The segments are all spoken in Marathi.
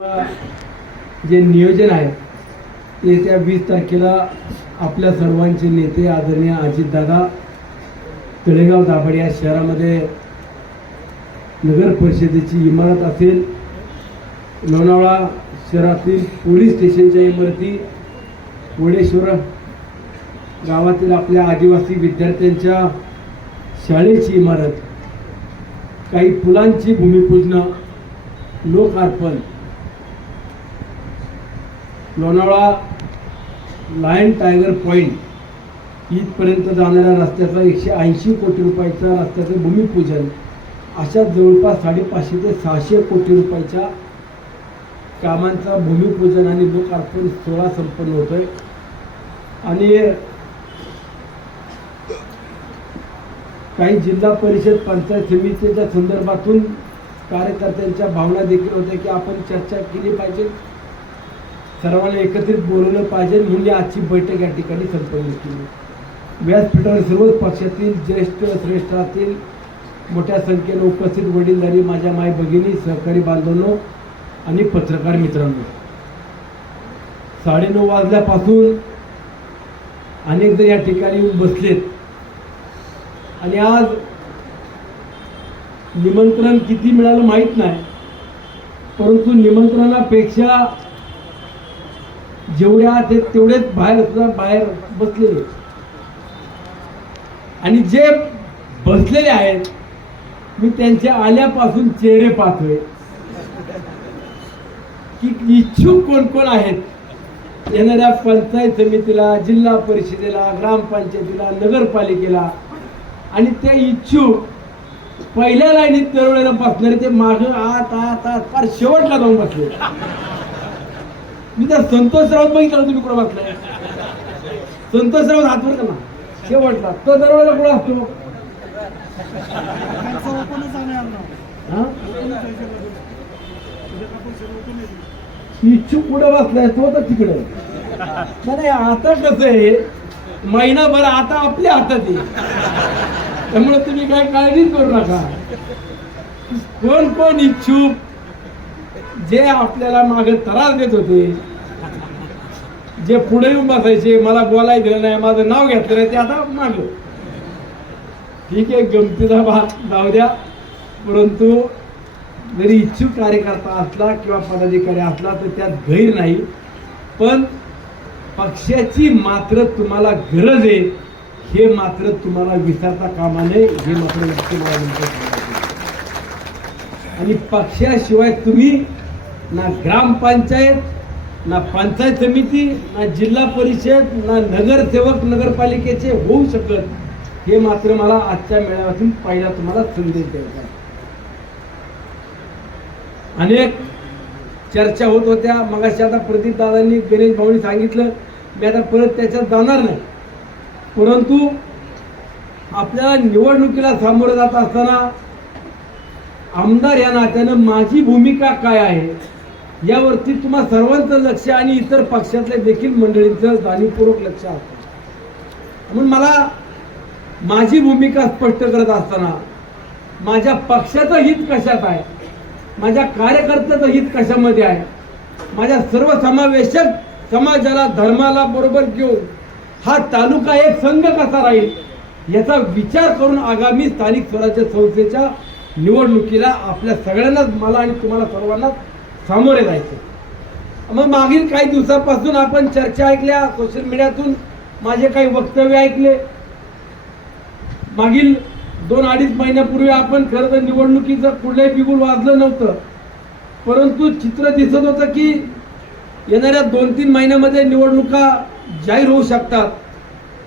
जे नियोजन आहे येत्या वीस तारखेला आपल्या सर्वांचे नेते आदरणीय अजितदादा तळेगाव दाभाडे या शहरामध्ये नगर परिषदेची इमारत असेल. लोणावळा शहरातील पोलीस स्टेशनच्या इमारती वडेश्वर गावातील आपल्या आदिवासी विद्यार्थ्यांच्या शाळेची इमारत काही फुलांची भूमिपूजन लोकार्पण लोणावळा लायन टायगर पॉईंट इथपर्यंत जाणाऱ्या रस्त्याचा एकशे ऐंशी कोटी रुपयाचा रस्त्याचं भूमिपूजन अशा जवळपास साडेपाचशे ते सहाशे कोटी रुपयाच्या कामांचा भूमिपूजन आणि लोकार्पण सोहळा संपन्न होतो आहे आणि काही जिल्हा परिषद पंचायत समितीच्या संदर्भातून कार्यकर्त्यांच्या भावना देखील होत्या की आपण चर्चा केली पाहिजे. सर्वांना एकत्रित बोलवलं पाहिजे. म्हणून आजची बैठक या ठिकाणी संपन्न केली. व्यासपीठावर सर्वच पक्षातील ज्येष्ठ श्रेष्ठातील मोठ्या संख्येनं उपस्थित वडीलधारी माझ्या माय भगिनी सहकारी बांधवांनो आणि पत्रकार मित्रांनो. साडेनऊ वाजल्यापासून अनेक जण या ठिकाणी येऊन बसलेत. आणि आज निमंत्रण किती मिळालं माहीत नाही. परंतु निमंत्रणापेक्षा जेवढ्या ते तेवढेच बाहेर सुद्धा बाहेर बसलेले. आणि जे बसलेले आहेत मी त्यांच्या आल्यापासून चेहरे पाहतोय. की इच्छुक कोण कोण आहेत? येणाऱ्या पंचायत समितीला जिल्हा परिषदेला ग्रामपंचायतीला नगरपालिकेला. आणि त्या इच्छुक पहिल्या लाईनीत दरवेळेला बसणारे ते माग आत आत आत फार शेवटला जाऊन बसले मी तर संतोष राऊत बघितलं तुम्ही कुठं बसलाय? संतोष राऊत हातवर का ना शेवटला तो दरवाजा कुठं असतो? इच्छुक कुठं बसलाय? तो तर तिकडे. नाही आता कसं आहे? महिनाभर आता आपल्या हातात आहे. त्यामुळे तुम्ही काय काळजीच करू नका. कोण कोण इच्छुक? जे आपल्याला मागे त्रास देत होते जे पुढे येऊन बसायचे मला बोलाय दिलं नाही माझं नाव घेतलं नाही ते आता मागे. ठीक आहे गमतीचा भाग जाऊ द्या. परंतु जरी इच्छुक कार्यकर्ता असला किंवा पदाधिकारी असला तर त्यात गैर नाही. पण पक्षाची मात्र तुम्हाला गरज आहे हे मात्र तुम्हाला विसरता कामा नये हे मात्र आणि पक्षाशिवाय तुम्ही ना ग्रामपंचायत ना पंचायत समिती ना जिल्हा परिषद ना नगरसेवक नगरपालिकेचे होऊ शकत. हे मात्र मला आजच्या मेळाव्यातून पहिला तुम्हाला संदेश द्यायचा आहे. अनेक चर्चा होत होत्या. मगाशी आता प्रदीप दादांनी गणेश भाऊनी सांगितलं मी आता परत त्याच्यात जाणार नाही. परंतु आपल्या निवडणुकीला सामोरं जात असताना आमदार या नात्यानं माझी भूमिका काय आहे? यावरती तुम्हा सर्वांचं लक्ष आणि इतर पक्षातल्या देखील मंडळींचं जाणीवपूर्वक लक्ष असतं म्हणून मला माझी भूमिका स्पष्ट करत असताना माझ्या पक्षाचं हित कशात आहे? माझ्या कार्यकर्त्याचं हित कशामध्ये आहे? माझ्या सर्वसमावेशक समाजाला धर्माला बरोबर घेऊन हा तालुका एक संघ कसा राहील याचा विचार करून आगामी स्थानिक स्वराज्य संस्थेच्या निवडणुकीला आपल्या सगळ्यांनाच मला आणि तुम्हाला सर्वांनाच सामोरे जायचं. मग मागील काही दिवसापासून आपण चर्चा ऐकल्या सोशल मीडियातून माझे काही वक्तव्य ऐकले. मागील दोन अडीच महिन्यापूर्वी आपण खरं तर निवडणुकीचं कुठलंही बिगुल वाजलं नव्हतं. परंतु चित्र दिसत होतं की येणाऱ्या दोन तीन महिन्यामध्ये निवडणुका जाहीर होऊ शकतात.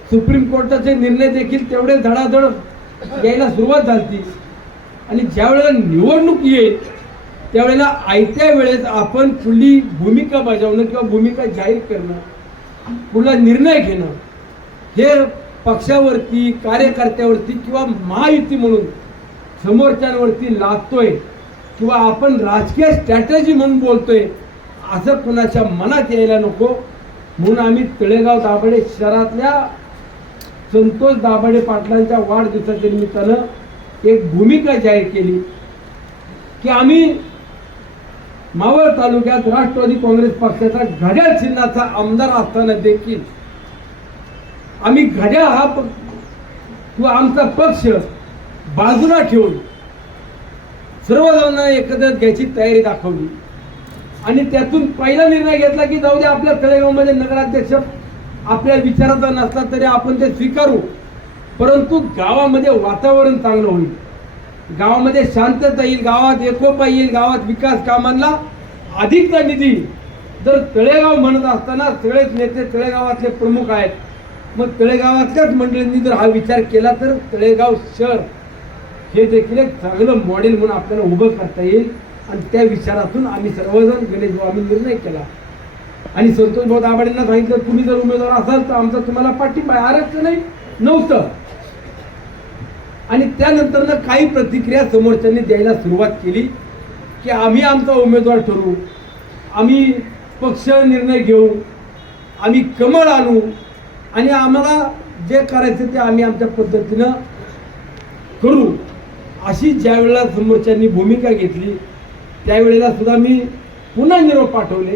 सुप्रीम कोर्टाचे निर्णय देखील तेवढे धडाधड द्यायला सुरुवात झाली आणि ज्यावेळेला निवडणूक येईल त्यावेळेला आयत्या वेळेस आपण पुढली भूमिका बजावणं किंवा भूमिका जाहीर करणं पुढला निर्णय घेणं हे पक्षावरती कार्यकर्त्यावरती किंवा महायुती म्हणून समोरच्यांवरती लादतोय किंवा आपण राजकीय स्ट्रॅटेजी म्हणून बोलतोय असं कुणाच्या मनात यायला नको. म्हणून आम्ही तळेगाव दाभाडे शहरातल्या संतोष दाभाडे पाटलांच्या वाढदिवसाच्या निमित्तानं एक भूमिका जाहीर केली की आम्ही मावळ तालुक्यात राष्ट्रवादी काँग्रेस पक्षाचा घड्याळ चिन्हाचा आमदार असताना देखील आम्ही घड्याळ हा किंवा आमचा पक्ष बाजूला ठेवून सर्वजणांना एकत्र घ्यायची तयारी दाखवली. आणि त्यातून पहिला निर्णय घेतला की जाऊ दे आपल्या तळेगावमध्ये नगराध्यक्ष आपल्या विचाराचा नसला तरी आपण ते स्वीकारू. परंतु गावामध्ये वातावरण चांगलं होईल. गावामध्ये शांतता येईल गावात एकोपा येईल गावात विकास कामांना अधिकचा निधी. जर तळेगाव म्हणत असताना सगळेच नेते तळेगावातले प्रमुख आहेत. मग तळेगावातल्याच मंडळींनी जर हा विचार केला तर तळेगाव शहर हे देखील एक चांगलं मॉडेल म्हणून आपल्याला उभं करता येईल. आणि त्या विचारातून आम्ही सर्वजण गणेश आम्ही निर्णय केला. आणि संतोष भाऊ दाभाडेंना सांगितलं तुम्ही जर उमेदवार असाल तर आमचा तुम्हाला पाठिंबा आरक्षण आरक्षणही नव्हतं. आणि त्यानंतर काही प्रतिक्रिया समोरच्यांनी द्यायला सुरुवात केली की आम्ही आमचा उमेदवार ठरवू आम्ही पक्ष निर्णय घेऊ आम्ही कमळ आणू आणि आम्हाला जे करायचं ते आम्ही आमच्या पद्धतीनं करू अशी ज्या वेळेला समोरच्यांनी भूमिका घेतली त्यावेळेला सुद्धा मी पुन्हा निरोप पाठवले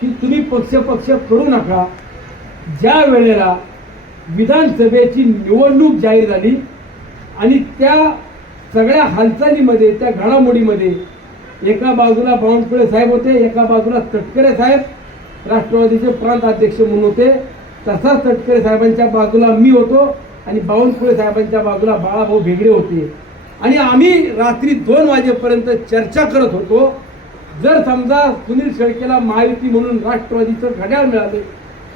की तुम्ही पक्ष पक्ष करू नका. ज्या वेळेला विधानसभेची निवडणूक जाहीर झाली आणि त्या सगळ्या हालचालीमध्ये त्या घडामोडीमध्ये एका बाजूला बावनकुळे साहेब होते एका बाजूला तटकरे साहेब राष्ट्रवादीचे प्रांत अध्यक्ष म्हणून होते. तसाच तटकरे साहेबांच्या बाजूला मी होतो आणि बावनकुळे साहेबांच्या बाजूला बाळाभाऊ भेगडे होते. आणि आम्ही रात्री दोन वाजेपर्यंत चर्चा करत होतो. जर समजा सुनील शेळकेला महायुती म्हणून राष्ट्रवादीचं घड्याळ मिळाले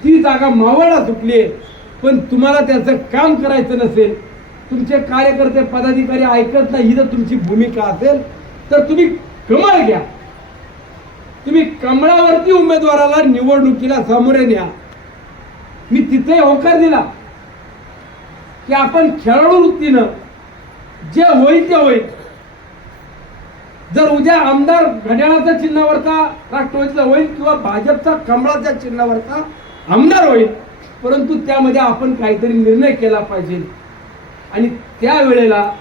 ती जागा मावळा सुटली आहे पण तुम्हाला त्याचं काम करायचं नसेल तुमचे कार्यकर्ते पदाधिकारी ऐकत नाही ही जर तुमची भूमिका असेल तर तुम्ही कमळ घ्या. तुम्ही कमळावरती उमेदवाराला निवडणुकीला सामोरे न्या. मी तिथे होकार दिला. की आपण खेळाडू वृत्तीनं जे होईल ते होईल. जर उद्या आमदार घड्याळाच्या चिन्हावरचा राष्ट्रवादीचा होईल किंवा भाजपचा कमळाच्या चिन्हावरचा आमदार होईल परंतु त्यामध्ये आपण काहीतरी निर्णय केला पाहिजे. आणि त्यावेळेला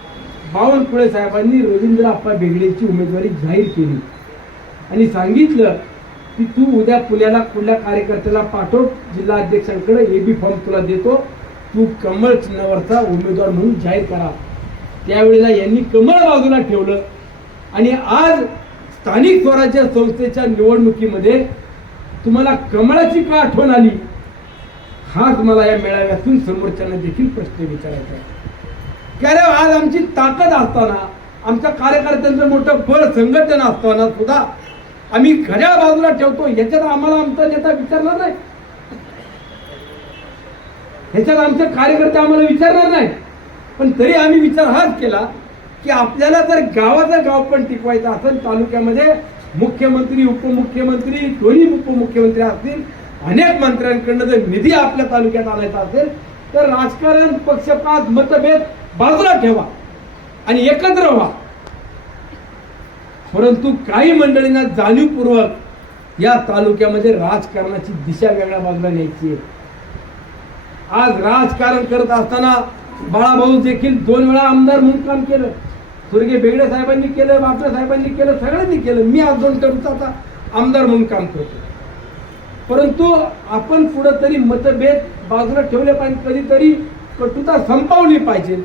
बावनकुळे साहेबांनी रवींद्र आप्पा बेगडेची उमेदवारी जाहीर केली. आणि सांगितलं की तू उद्या पुण्याला कुठल्या कार्यकर्त्याला पाठव जिल्हा अध्यक्षांकडे ए बी फॉर्म तुला देतो तू कमळ चिन्हावरचा उमेदवार म्हणून जाहीर करा. त्यावेळेला यांनी कमळ बाजूला ठेवलं. आणि आज स्थानिक स्वराज्य संस्थेच्या निवडणुकीमध्ये तुम्हाला कमळाची का आठवण आली? हाच मला या मेळाव्यातून समोरच्यांना देखील प्रश्न विचारायचा आहे. कारण आज आमची ताकद असताना आमच्या कार्यकर्त्यांचं मोठं बळ संघटन असताना सुद्धा आम्ही घड्याळ बाजूला ठेवतो. याच्यात आम्हाला आमचा नेता विचारणार नाही. ह्याच्यात आमचे कार्यकर्ते आम्हाला विचारणार नाही. पण तरी आम्ही विचार हाच केला की आपल्याला जर गावाचं गाव पण टिकवायचं असेल तालुक्यामध्ये मुख्यमंत्री उपमुख्यमंत्री दोन्ही उपमुख्यमंत्री असतील अनेक मंत्र्यांकडनं जर निधी आपल्या तालुक्यात आणायचा असेल तर राजकारण पक्षपात मतभेद बाजूला ठेवा आणि एकत्र व्हा. परंतु काही मंडळींना जाणीवपूर्वक या तालुक्यामध्ये राजकारणाची दिशा वेगळ्या बाजूला न्यायची आहे. आज राजकारण करत असताना बाळाभाऊ देखील दोन वेळा आमदार म्हणून काम केलं. स्वर्गीय बेगडे साहेबांनी केलं बापरे साहेबांनी केलं सगळ्यांनी केलं. मी आज दोन टर्मचा आता आमदार म्हणून काम करतो परंतु आपण पुढं तरी मतभेद बाजूला ठेवले पाहिजे. कधीतरी कटुता संपवली पाहिजे.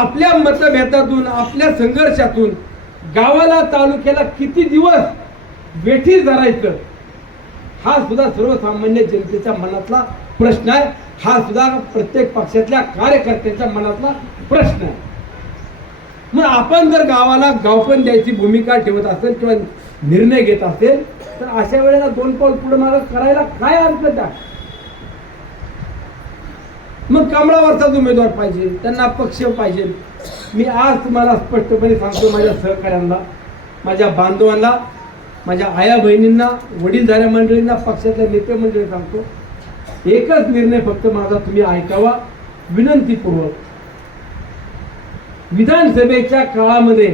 आपल्या मतभेदातून आपल्या संघर्षातून गावाला तालुक्याला किती दिवस वेठी धरायचं? हा सुद्धा सर्वसामान्य जनतेच्या मनातला प्रश्न आहे. हा सुद्धा प्रत्येक पक्षातल्या कार्यकर्त्याच्या मनातला प्रश्न आहे. मग आपण जर गावाला गावपण द्यायची भूमिका ठेवत असेल किंवा निर्णय घेत असेल तर अशा वेळेला दोन पाऊल पुढे मला करायला काय अर्थ द्या मग कमळावरचाच उमेदवार पाहिजे त्यांना पक्ष पाहिजे. मी आज तुम्हाला स्पष्टपणे सांगतो माझ्या सहकाऱ्यांना माझ्या बांधवांना माझ्या आया बहिणींना वडीलधाऱ्या मंडळींना पक्षातल्या नेते मंडळी सांगतो. एकच निर्णय फक्त माझा तुम्ही ऐकावा विनंतीपूर्वक. विधानसभेच्या काळामध्ये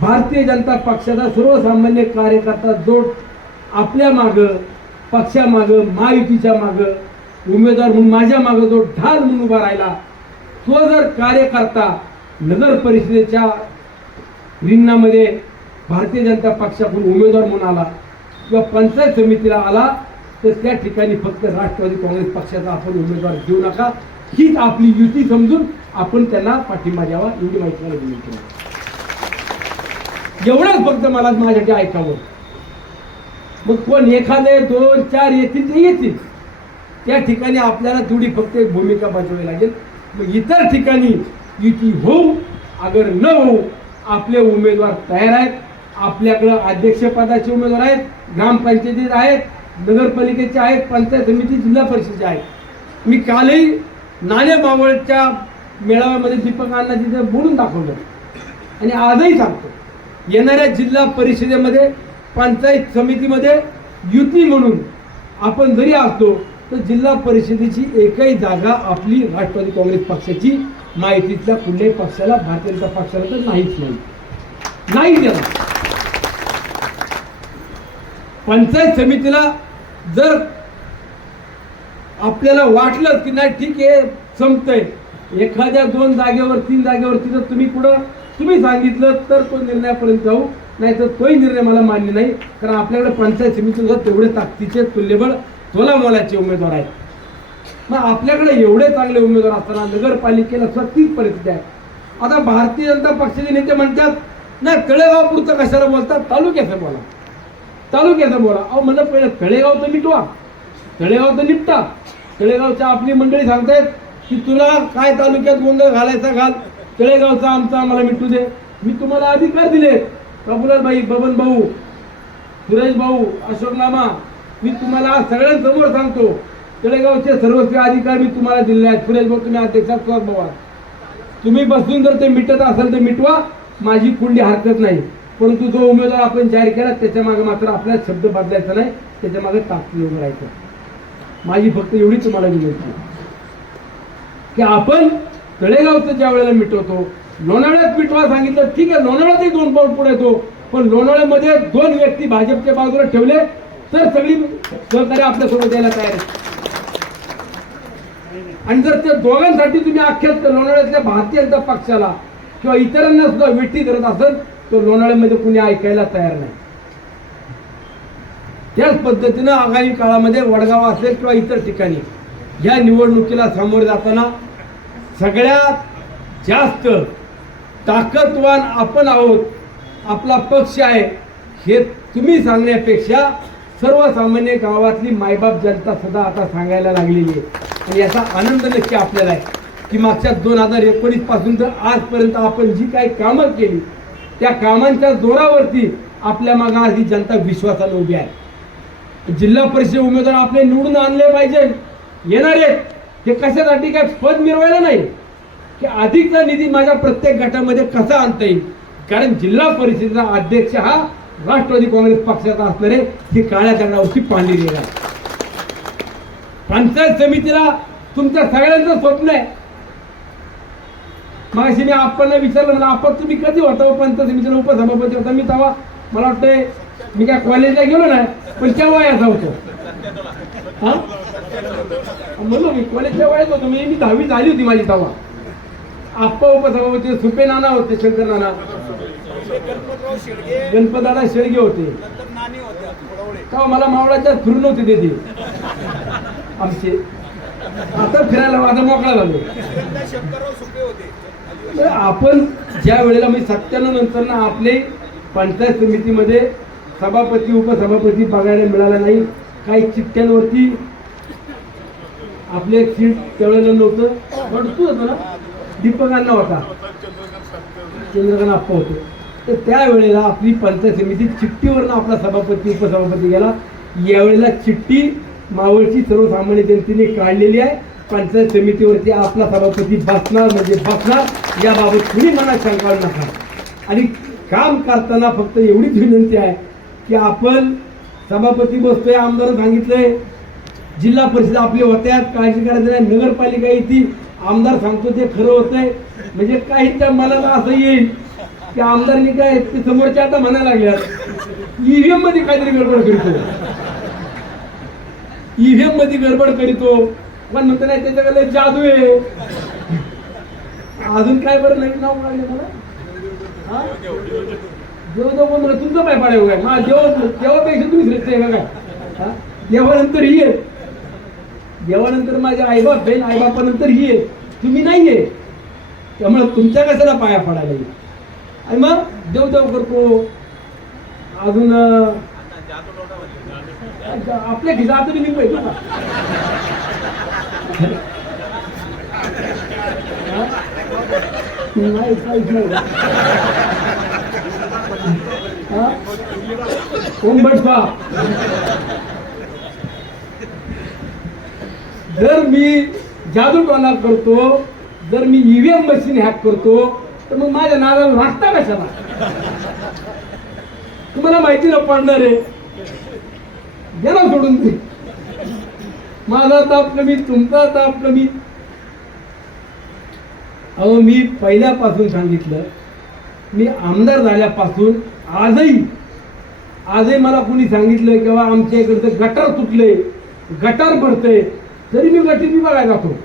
भारतीय जनता पक्षाचा सर्वसामान्य कार्यकर्ता जोड आपल्या माग पक्षामाग महायुतीच्या मागं उमेदवार म्हणून माझ्या मागे जो ढाल म्हणून उभा राहिला तो जर कार्यकर्ता नगर परिषदेच्या रिंगणामध्ये भारतीय जनता पक्षाकडून उमेदवार म्हणून आला किंवा पंचायत समितीला आला तर त्या ठिकाणी फक्त राष्ट्रवादी काँग्रेस पक्षाचा आपण उमेदवार देऊ नका. हीच आपली युती समजून आपण त्यांना पाठिंबा द्यावा एवढी माहिती मला विनंती एवढंच फक्त मला माझ्यासाठी ऐकावं. मग कोण एखादे दोन चार येतील ते येतील. त्या ठिकाणी आपल्याला तेवढी फक्त एक भूमिका बजावी लागेल. मग इतर ठिकाणी युती होऊ अगर न होऊ आपले उमेदवार तयार आहेत. आपल्याकडं अध्यक्षपदाचे उमेदवार आहेत ग्रामपंचायतीत आहेत नगरपालिकेचे आहेत पंचायत समिती जिल्हा परिषदेचे आहेत. मी कालही नाणे बावळच्या मेळाव्यामध्ये दीपकांना तिथे बोलून दाखवलं. आणि आजही सांगतो येणाऱ्या जिल्हा परिषदेमध्ये पंचायत समितीमध्ये युती म्हणून आपण जरी असतो तर जिल्हा परिषदेची एकही जागा आपली राष्ट्रवादी काँग्रेस पक्षाची माहितीतल्या कुठल्याही पक्षाला भारतीय जनता पक्षाला तर नाहीच नाही. नाही देणार. पंचायत समितीला जर आपल्याला वाटलं की नाही ठीक आहे संपतंय. एखाद्या दोन जागेवर तीन जागेवरती जर तुम्ही पुढं तुम्ही सांगितलं तर तो निर्णयापर्यंत जाऊ. नाही तर तोही निर्णय मला मान्य नाही. कारण आपल्याकडे पंचायत समितीला तेवढे ताकदीचे तुल्यबळ तुला मोलाचे उमेदवार आहेत. मग आपल्याकडे एवढे चांगले उमेदवार असताना नगरपालिकेला तीच परिस्थिती आहे. आता भारतीय जनता पक्षाचे नेते म्हणतात नाही तळेगाव पुरतं कशाला बोलतात? तालुक्याचं बोला. तालुक्याचं बोला. अहो म्हणलं पहिलं तळेगाव तर मिटवा. तळेगाव तर निपटा. तळेगावच्या आपली मंडळी सांगतायत की तुला काय तालुक्यात गोंधळ घालायचा घाल. तळेगावचा आमचा आम्हाला मिटू दे. मी तुम्हाला अधिकार दिले बाई बबन भाऊ सुरेश भाऊ अशोक नामा मी तुम्हाला सगळ्यांसमोर सांगतो तळेगावचे सर्वस्वी अधिकार मी तुम्हाला दिले आहेत. सुरेश भाऊ तुम्ही अध्यक्षात सुहास भाऊ तुम्ही बसून जर ते मिटत असाल तर मिटवा माझी कुंडी हरकत नाही. परंतु जो उमेदवार आपण जाहीर केला त्याच्यामागे मात्र आपला शब्द बदलायचा नाही त्याच्यामागे ताकद उभं राहायचं. माझी फक्त एवढी तुम्हाला विनंती की आपण तळेगावचं ज्या वेळेला मिटवतो लोणावळ्यात मिटवा सांगितलं ठीक आहे लोणावळ्यातही दोन पाऊल पुढे येतो पण लोणावळ्यामध्ये दोन व्यक्ती भाजपच्या बाजूला ठेवले तर सगळी सहकार्य आपल्यासोबत द्यायला तयार आहे आणि जर त्या दोघांसाठी तुम्ही अख्ख्या लोणावळ्यातल्या भारतीय जनता पक्षाला किंवा इतरांना सुद्धा विठी धरत असेल तर लोणावळ्यामध्ये कुणी ऐकायला तयार नाही. त्याच पद्धतीनं आगामी काळामध्ये वडगाव असेल किंवा इतर ठिकाणी या निवडणुकीला सामोरे जाताना सगळ्यात जास्त ताकदवान आपण आहोत आपला पक्ष आहे हे तुम्ही सांगण्यापेक्षा सर्वसामान्य गावातली मायबाप जनता सुद्धा आता सांगायला लागलेली आहे. आणि याचा आनंद नक्की आपल्याला आहे. की मागच्या दोन हजार एकोणीसपासून तर आजपर्यंत आपण जी काही कामं केली त्या कामांच्या जोरावरती आपल्या मागं आज ही जनता विश्वासाने उभी आहे. जिल्हा परिषद उमेदवार आपले निवडून आणले पाहिजे येणारे हे कशासाठी काय पद मिळवायला नाही. की अधिकचा निधी माझ्या प्रत्येक गटामध्ये कसा आणता येईल? कारण जिल्हा परिषदेचा अध्यक्ष हा राष्ट्रवादी काँग्रेस पक्षात असणारे ही काळ्या दगडावरची पांढरी रेघ आहे पंचायत समितीला तुमच्या सगळ्यांचं स्वप्न आहे. मग मी आपण विचारलं मला आपण तुम्ही कधी होता हो पंचायत समितीला उपसभापती होता? मी तेव्हा मला वाटतंय मी काय कॉलेजला गेलो ना पण तेव्हा याचा होतो. हा? म्हणलो मी कॉलेजच्या वयात होतो मी मी दहावी झाली होती माझी तेव्हा. आप्पा उपसभापती सुपे नाना होते शंकर नाना. गणपतराव शेडगे गणपतदादा शेळगे होते. नंतर तेव्हा मला मावळाच्या फिरून नव्हते देते आमचे. आता फिरायला माझा मोकळा झालो. शंकरराव सुपे होते. तर आपण ज्या वेळेला मी सत्त्याण्णव नंतर ना आपले पंचायत समितीमध्ये सभापती उपसभापती बघायला मिळाला नाही काही चिठ्ठ्यांवरती आपले एक सीट त्यावेळेला नव्हतं. पण तू होता ना? दीपकांना होता. चंद्रकांत आप्पा होते. तर त्यावेळेला आपली पंचायत समिती चिठ्ठीवरनं आपला सभापती उपसभापती गेला. यावेळेला चिठ्ठी मावळची सर्वसामान्य जनतेने काढलेली आहे. पंचायत समितीवरती आपला सभापती बसणार म्हणजे बसणार याबाबत कुणी मनात शंका नका. आणि काम करताना फक्त एवढीच विनंती आहे की आपण सभापती बसतोय आमदार सांगितलंय. जिल्हा परिषद आपली होत्या काळजी करायचं नाही. नगरपालिका येते आमदार सांगतो ते खरं होतंय. म्हणजे काही त्या मनाला असं येईल ते आमदारनी काय ते समोरच्या आता म्हणायला लागल्यात ईव्हीएममध्ये काहीतरी गडबड करतो. ईव्हीएममध्ये गडबड करीतो. पण म्हणतो नाही त्याच्याकडे जादू आहे. अजून काय बरं नवीन नाव लागले मला? देव देव कोण म्हणलं तुमचं पाय पाडाय काय? मा देव देवापेक्षा तुम्ही श्रेष्ठ आहे का काय? देवानंतर ही आहे. देवानंतर माझे आईबाप बहीण आईबापानंतर ही आहे. तुम्ही नाही आहे त्यामुळे तुमच्या कशाला पाया पडायला येईल आणि मग देव देव करतो अजून आपल्या घिजात बी निघू ना. नाही काहीच नाही. ओम जर मी जादूटोना करतो जर मी ईव्हीएम मशीन हॅक करतो तर मग माझ्या नादाला नाचता कशाला तुम्हाला माहिती न पडणार आहे गेला सोडून दे. माझा ताप कमी तुमचा ताप कमी. अहो मी पहिल्यापासून सांगितलं मी आमदार झाल्यापासून आजही आजही मला कुणी सांगितलं किंवा आमच्या इकडचं गटार तुटले गटार भरतंय तरी मी गटी मी बघायला जातो.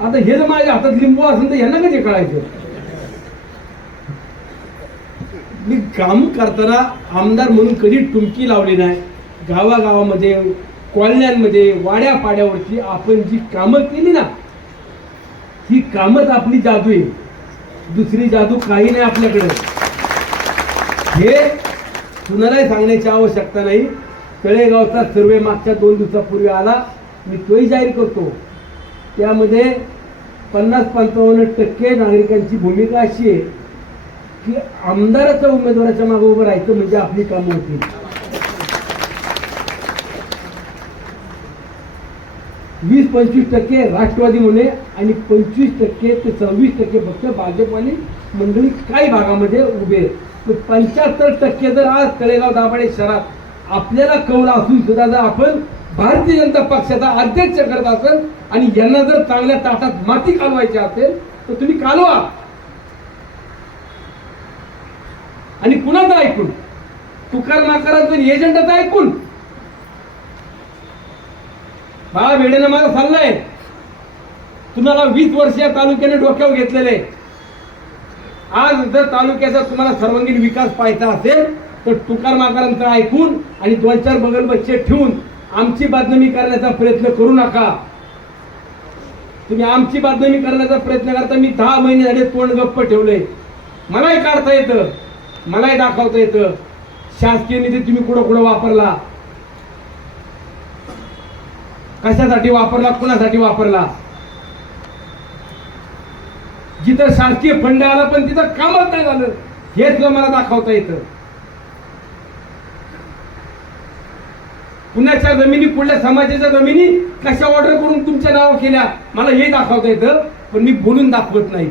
आता हे जर माझ्या हातात लिंबू असेल तर यांना कधी कळायचं? मी काम करताना आमदार म्हणून कधी टुमकी लावली नाही. गावागावामध्ये कॉलन्यांमध्ये वाड्या पाड्यावरची आपण जी कामं केली ना ही कामच आपली जादू आहे. दुसरी जादू काही नाही आपल्याकडे. हे कुणालाही सांगण्याची आवश्यकता नाही. तळेगावचा सर्वे मागच्या दोन दिवसापूर्वी आला. मी तोही जाहीर करतो. त्यामध्ये पन्नास पंचावन्न टक्के नागरिकांची भूमिका अशी आहे की आमदाराच्या उमेदवाराच्या मागे उभं राहायचं म्हणजे आपली कामं होती. वीस पंचवीस टक्के राष्ट्रवादी म्हणे आणि पंचवीस टक्के ते सव्वीस टक्के फक्त भाजपवाली मंडळी काही भागामध्ये उभे. पंच्याहत्तर टक्के जर आज तळेगाव दाभाडे शहरात आपल्याला कौल असून सुद्धा जर आपण भारतीय जनता पक्षाचा अध्यक्ष करत असेल आणि यांना जर चांगल्या ताटात माती कालवायची असेल तर तुम्ही कालवा. आणि कुणाचं ऐकून? तुकार माकाराचं एजंटाचं ऐकून? बाळा भेडेनं माझा सल्ला आहे तुम्हाला वीस वर्ष या तालुक्याने डोक्यावर घेतलेले. आज जर तालुक्याचा तुम्हाला सर्वांगीण विकास पाहायचा असेल तर तुकार माकारांचं ऐकून आणि दोन चार बगल बच्चे ठेवून आमची बदनामी करण्याचा प्रयत्न करू नका. तुम्ही आमची बदनामी करण्याचा प्रयत्न करता मी दहा महिने झाले तोंड गप्प ठेवले मलाही काढता येतं. मलाही दाखवता येतं. शासकीय निधी तुम्ही कुठं कुठं वापरला? कशासाठी वापरला? कुणासाठी वापरला? जिथं शासकीय फंड आला पण तिथं कामच नाही झालं. हेच मला दाखवता येतं. पुण्याच्या जमिनी कुठल्या समाजाच्या जमिनी कशा ऑर्डर करून तुमच्या नाव केल्या? मला हे दाखवता येतं पण मी बोलून दाखवत नाही.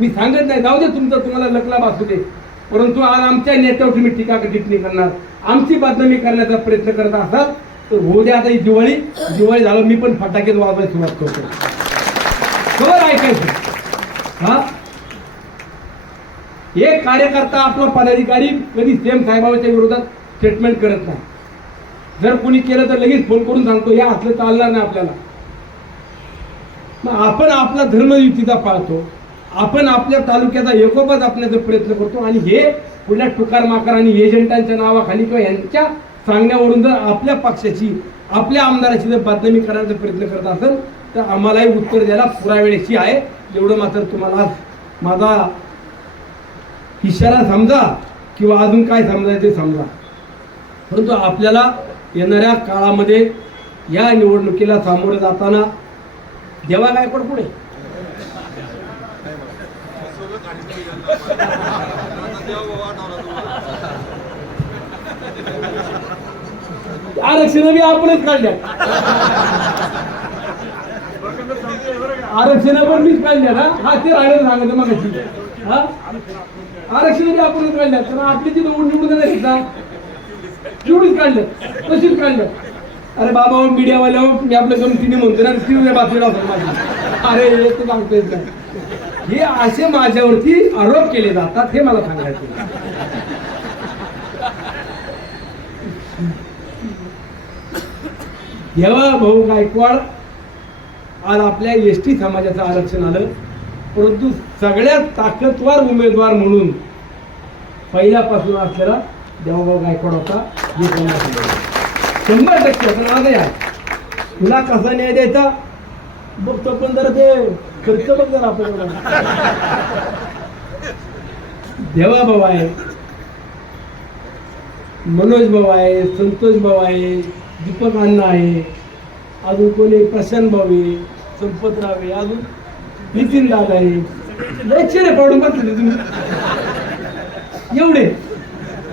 मी सांगत नाही. जाऊ दे तुमचं तुम्हाला लकला बसू दे. परंतु आज आमच्या नेत्यावर तुम्ही टीका टिप्पणी करणार. आमची बदनामी करण्याचा प्रयत्न करत असाल तर होऊ द्या आता ही दिवाळी. दिवाळी झालं मी पण फटाके वाजवायला सुरुवात करतो. खबर ऐकायचं. हा? एक कार्यकर्ता आपला पदाधिकारी कधी सेम साहेबांच्या विरोधात स्टेटमेंट करत नाही. जर कोणी केलं तर लगेच फोन करून सांगतो या असलं चालणार नाही आपल्याला. मग आपण आपला धर्मयुतीचा पाळतो आपण आपल्या तालुक्याचा एकोपा जपण्याचा प्रयत्न करतो आणि हे पुढल्या टुकार माकार आणि एजंटांच्या नावाखाली किंवा यांच्या सांगण्यावरून जर आपल्या पक्षाची आपल्या आमदाराची जर बदनामी करण्याचा प्रयत्न करत असेल तर आम्हालाही उत्तर द्यायला पुरावेळेची आहे. एवढं मात्र तुम्हाला माझा इशारा समजा किंवा अजून काय समजायचं ते समजा. परंतु आपल्याला येणाऱ्या काळामध्ये या निवडणुकीला सामोरं जाताना देवा गायकवाड पुढे आरक्षण बी आपणच काढल्या. आरक्षण पण मीच काढल्या ना? हा ते राहिलं सांगायचं मग आरक्षण बी आपणच काढल्या. तर आपली ती निवडून निवडून देणार का निवडून काढलं तशीच काढलं अरे बाबा मीडियावाल्या मी आपल्या दोन तिने म्हणतो ना बातमी बातमीला माझी अरे हे ते सांगतोय काय? हे असे माझ्यावरती आरोप केले जातात हे मला सांगायचं देवा भाऊ गायकवाड आज आपल्या एस टी समाजाचं आरक्षण आलं परंतु सगळ्यात ताकदवार उमेदवार म्हणून पहिल्यापासून असलेला देवाभाऊ गायकवाड होता हे शंभर टक्के असं नाही आहे. तुला कसा न्याय द्यायचा? बघतो पण जर ते खर्च पण जरा आपण देवा भाऊ आहे. मनोज भाऊ आहे संतोष भाऊ आहे दीपक अण्णा आहे. अजून कोणी? प्रशांत भाऊ आहे संपतराव आहे अजून नितीन दादा आहे. लक्षणे पाडून बसले तुम्ही. एवढे.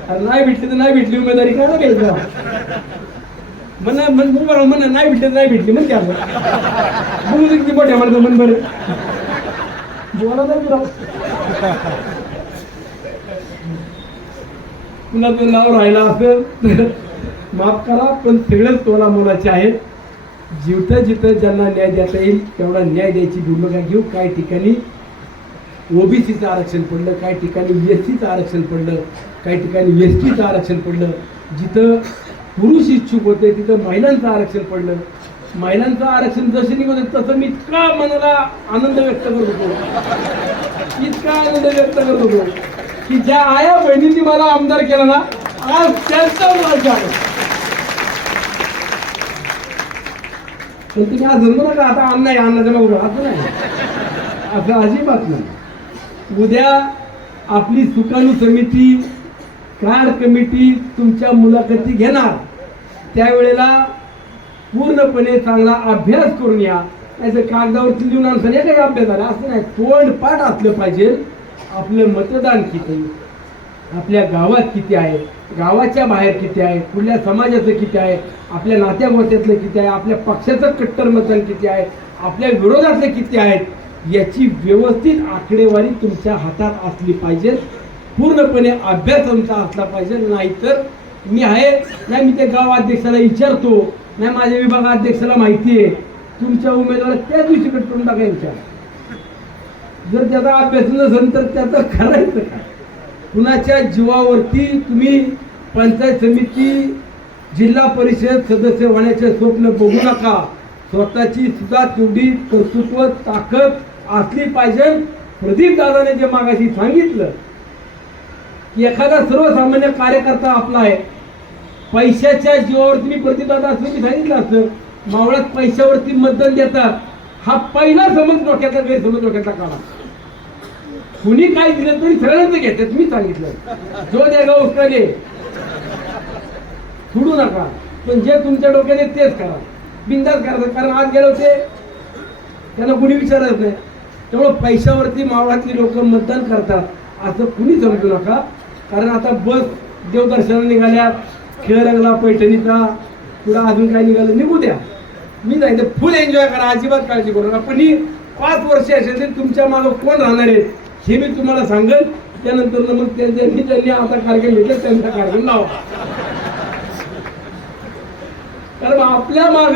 अरे नाही भेटली तर नाही भेटली उमेदवारी काय घ्यायचं म्हणा म्हण उभं म्हणा नाही भेटले नाही भेटले म्हणते आपण. बघू किती मोठ्या म्हणतो मन बरं. बोला नाही राव कुणाचं नाव राहिलं असेल माफ करा पण सगळेच तोला मोलाचे आहेत. जिवतं जिथं ज्यांना न्याय द्यायचा येईल तेवढा न्याय द्यायची भूमिका घेऊ. काही ठिकाणी ओबीसीचं आरक्षण पडलं काही ठिकाणी एस सीचं आरक्षण पडलं काही ठिकाणी एस टीचं आरक्षण पडलं. जिथं पुरुष इच्छुक होते तिथं महिलांचं आरक्षण पडलं. महिलांचं आरक्षण जसं निघत तसं मी इतका मनाला आनंद व्यक्त करत होतो. इतका आनंद व्यक्त करत होतो की ज्या आया बहिणींनी मला आमदार केला ना आज त्यांचा राज्य आहे पण तुम्ही आज म्हणतो ना आता अन्न आहे अन्नाच्या मागून असं नाही. असं अजिबात नाही. उद्या आपली सुकाणू समिती कार कमिटी तुमच्या मुलाखती घेणार. त्यावेळेला पूर्णपणे चांगला अभ्यास करून या. नाही कागदावरती लिहून आणसं. काही अभ्यास झाला असं नाही. तोंड पाठ असलं पाहिजे. आपलं मतदान किती? आपल्या गावात किती आहे? गावाच्या बाहेर किती आहे? कुठल्या समाजाचं किती आहे? आपल्या नात्यागोत्यातलं किती आहे? आपल्या पक्षाचं कट्टर मतदान किती आहे? आपल्या विरोधातलं किती आहेत? याची व्यवस्थित आकडेवारी तुमच्या हातात असली पाहिजे. पूर्णपणे अभ्यास आमचा असला पाहिजे. नाहीतर मी आहे नाही मी ते गाव अध्यक्षाला विचारतो. नाही माझ्या विभागाध्यक्षाला माहिती आहे. तुमच्या उमेदवार त्या दिवशी कटून टाका विचार जर त्याचा अभ्यास नसेल तर त्याचं करायचं काय? कुणाच्या जीवावरती तुम्ही पंचायत समिती जिल्हा परिषद सदस्य होण्याचे स्वप्न बघू नका. स्वतःची सुद्धा तेवढी कर्तृत्व ताकद असली पाहिजे. प्रदीप दादाने जे मागाशी सांगितलं एखादा सर्वसामान्य कार्यकर्ता आपला आहे. पैशाच्या जीवावर तुम्ही प्रदीप असं मी सांगितलं असतं? मावळात पैशावरती मतदान देतात. हा पहिला समज डोक्याचा गैरसमज डोक्याचा काढा. कुणी काय दिलं तरी सगळ्यांचं घेतात मी सांगितलं. जो द्यागा उचकाले सोडू नका. पण जे तुमच्या डोक्याने तेच करा. बिंदास करा. कारण आज गेलो ते त्यांना कुणी विचारत नाही. त्यामुळं पैशावरती मावळातली लोक मतदान करतात. असं कुणी समजू नका. कारण आता बस देवदर्शनाला निघाल्या खेळ रंगला पैठणीचा पुढं अजून काय निघालं? निघू द्या. मी नाही तर फुल एन्जॉय करा अजिबात काळजी करू नका. पण ही पाच वर्ष असेल तर तुमच्या मागं कोण राहणार आहे? हे मी तुम्हाला सांगेन त्यानंतर मग त्यांनी त्यांनी आता कार्यक्रम घेतला त्यांचा कार्यक्रम लावा. कारण आपल्या माग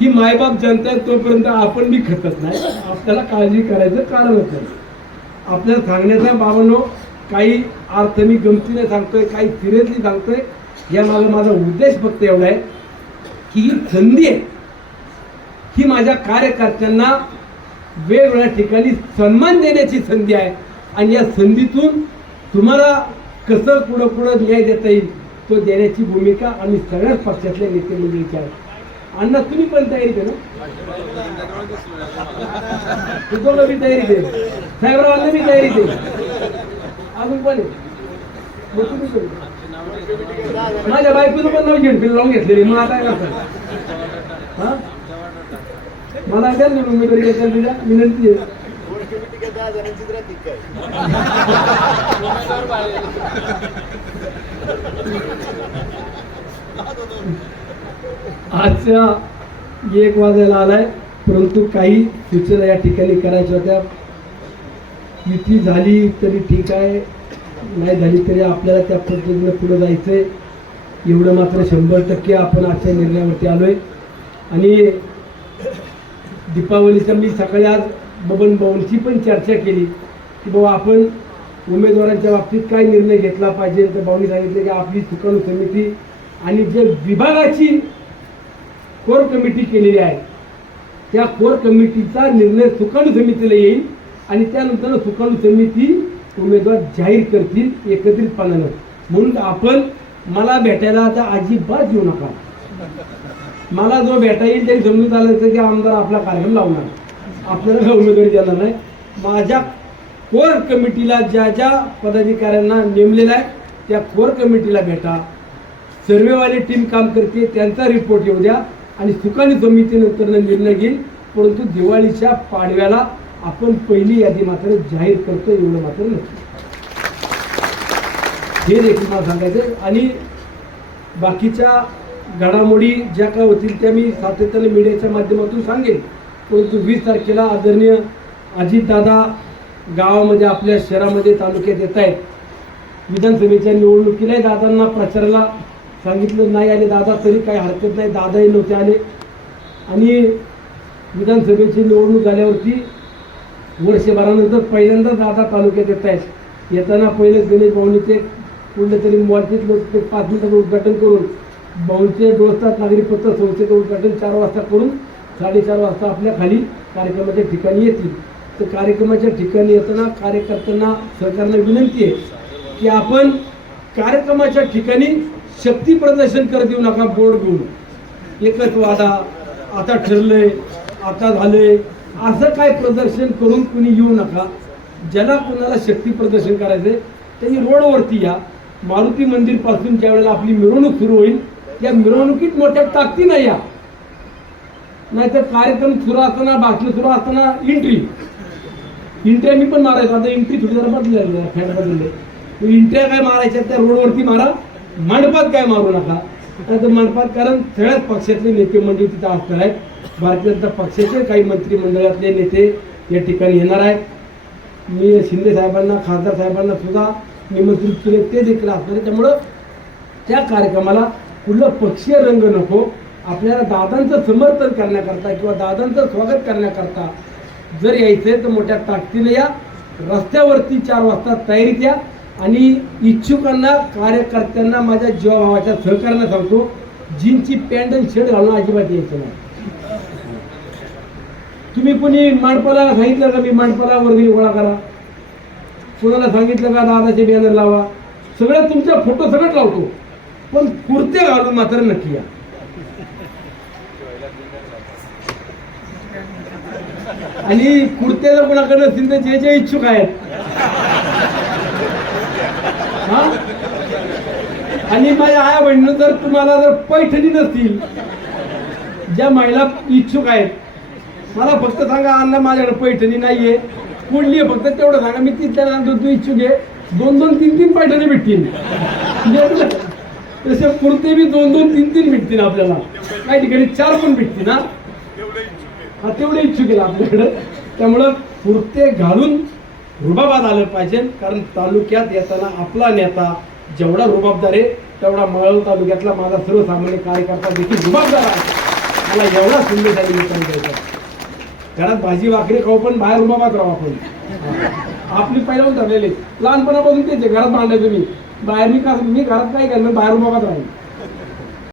ही मायबाप जनता आहे तोपर्यंत आपण बी खतत नाही. आपल्याला काळजी करायचं कारणच नाही आपल्याला सांगण्याचा बाबांनो काही अर्थ मी गमतीने सांगतोय काही सिरियसली सांगतोय. या मागे माझा उद्देश फक्त एवढा आहे की ही संधी आहे. ही माझ्या कार्यकर्त्यांना वेगवेगळ्या ठिकाणी सन्मान देण्याची संधी आहे. आणि या संधीतून तुम्हाला कसं पुढं पुढं न्याय देता येईल तो देण्याची भूमिका आम्ही सगळ्याच पक्षातल्या नेते मंडळीची आहे. अण्णा तुम्ही पण तयारी आहे ना तुझं तयारी दे साहेबरावांना मी तयारी दे अजून पण आहे. माझ्या बायकोचं पण नाव घेऊन लावून घेतलेली मग आता काय हा? मला द्याल ना उमेदवारी द्यायला दिल्या विनंती आहे. आजच्या एक वाजायला आलाय परंतु काही सूचना या ठिकाणी करायच्या होत्या. युती झाली तरी ठीक आहे. नाही झाली तरी आपल्याला त्या पद्धतीनं पुढे आहे एवढं मात्र शंभर टक्के आपण आजच्या निर्णयावरती आलो आहे आणि दीपावलीच्या मी सकाळी आज बबन भाऊंची पण चर्चा केली की बाबा आपण उमेदवारांच्या बाबतीत काय निर्णय घेतला पाहिजे? तर भाऊनी सांगितलं की आपली सुकाणू समिती आणि जे विभागाची कोर कमिटी केलेली आहे त्या कोर कमिटीचा निर्णय सुकाणू समितीला येईल. आणि त्यानंतर सुकाणू समिती उमेदवार जाहीर करतील एकत्रितपणानं. म्हणून आपण मला भेटायला आता अजिबात येऊ नका. मला जो भेटा येईल तरी समजून आलं तर की आमदार आपला कार्यक्रम लावणार. आपल्याला काही उमेदवारी देणार नाही. माझ्या कोर कमिटीला ज्या ज्या पदाधिकाऱ्यांना नेमलेला आहे त्या कोर कमिटीला भेटा. सर्वेवाली टीम काम करते त्यांचा रिपोर्ट येऊ द्या. आणि सुकानी समितीनंतर निर्णय घेईल. परंतु दिवाळीच्या पाडव्याला आपण पहिली यादी मात्र जाहीर करतो एवढं मात्र नक्की. हे देखील मला सांगायचं आणि बाकीच्या घडामोडी ज्या काय होतील त्या मी सातत्याने मीडियाच्या माध्यमातून सांगेन. परंतु वीस तारखेला आदरणीय अजितदादा गावामध्ये आपल्या शहरामध्ये तालुक्यात येत आहेत. विधानसभेच्या निवडणुकीलाही दादांना प्रचाराला सांगितलं नाही आले. दादा तरी काही हरकत नाही. दादाही नव्हते आले. आणि विधानसभेची निवडणूक झाल्यावरती वर्षभरानंतर पहिल्यांदा दादा तालुक्यात येत आहेत. येताना पहिले गणेश भाऊनीचे कुठले तरी मोर्चेत लोक ते पाच मिनिटाचं उद्घाटन करून भाऊंचे डोसतात नागरिक पत्र संस्थेचं उद्घाटन चार वाजता करून साडेचार वाजता आपल्या खाली कार्यक्रमाच्या ठिकाणी येतील. तर कार्यक्रमाच्या ठिकाणी येताना कार्यकर्त्यांना सरकारला विनंती आहे की आपण कार्यक्रमाच्या ठिकाणी शक्ती प्रदर्शन करत येऊ नका बोर्ड घेऊन. एकच वादा आता ठरलंय आता झालंय असं काय प्रदर्शन करून कुणी येऊ नका. ज्याला कुणाला शक्ती प्रदर्शन करायचंय त्यांनी रोडवरती या. मारुती मंदिरपासून ज्या वेळेला आपली मिरवणूक सुरू होईल त्या मिरवणुकीत मोठ्या ताकदीनं या. नाहीतर कार्यक्रम सुरू असताना भाषण सुरू असताना एंट्री इंट्र्या मी पण मारायचो. आता एंट्री थोडी जरा बदलली फॅट बदलले इंट्र्या काय मारायच्या त्या रोडवरती मारा. मंडपात काय मारू नका. तर मनपात कारण सगळ्याच पक्षातले नेते मंडळी तिथं असणार आहेत. भारतीय जनता पक्षाचे काही मंत्रिमंडळातले नेते या ठिकाणी येणार आहेत. मी शिंदे साहेबांना खासदार साहेबांना सुद्धा निमंत्रित केले ते देखील असणार आहे त्यामुळं त्या कार्यक्रमाला कुठलं पक्षीय रंग नको. आपल्याला दादांचं समर्थन करण्याकरता किंवा दादांचं स्वागत करण्याकरता जर यायचंय तर मोठ्या ताकदीने या. रस्त्यावरती चार वाजता तयारीत या. आणि इच्छुकांना कार्यकर्त्यांना माझ्या जीवाभावाच्या सहकार्यांना सांगतो जीनची पॅन्ट आणि शर्ट घालून अजिबात यायचं नाही. तुम्ही कुणी मांडपाला सांगितलं का? मी मांडपाला वर्गणी गोळा करा. कुणाला सांगितलं का? दादाचे बॅनर लावा. सगळं तुमचा फोटो सगळं लावतो. पण कुर्ते घालून मात्र नक्की या. आणि कुर्त्याला जर कोणाकडे नसतील तर जे जे इच्छुक आहेत. आणि माझ्या आया बहिणीनं जर तुम्हाला जर पैठणी नसतील ज्या महिला इच्छुक आहेत मला फक्त सांगा अण्णा माझ्याकडे पैठणी नाहीये. कुठली आहे फक्त तेवढं सांगा. मी तिथल्या तू इच्छुक आहे. दोन दोन तीन तीन पैठणी भेटतील. म्हणजे तसे कुर्ते बी दोन दोन तीन तीन भेटतील आपल्याला. काही ठिकाणी चार पण भेटतील ना हा तेवढे इच्छुक आहे आपल्याकडं. त्यामुळं कुर्ते घालून रुबाबात आलं पाहिजे. कारण तालुक्यात येताना आपला नेता जेवढा रुबाबदार आहे तेवढा मळव तालुक्यातला माझा सर्वसामान्य कार्यकर्ता देखील रुबाबदार आहे. मला एवढा सुंदर आणि द्यायचा घरात भाजी भाकरी खाऊ पण बाहेर रुबाबात राहू आपण. आपली पहिल्याहून ठरलेले. लहानपणापासून तेच घरात भांडायचो मी. बाहेर मी का मी घरात काय करणार बाहेर रुबाबात राहील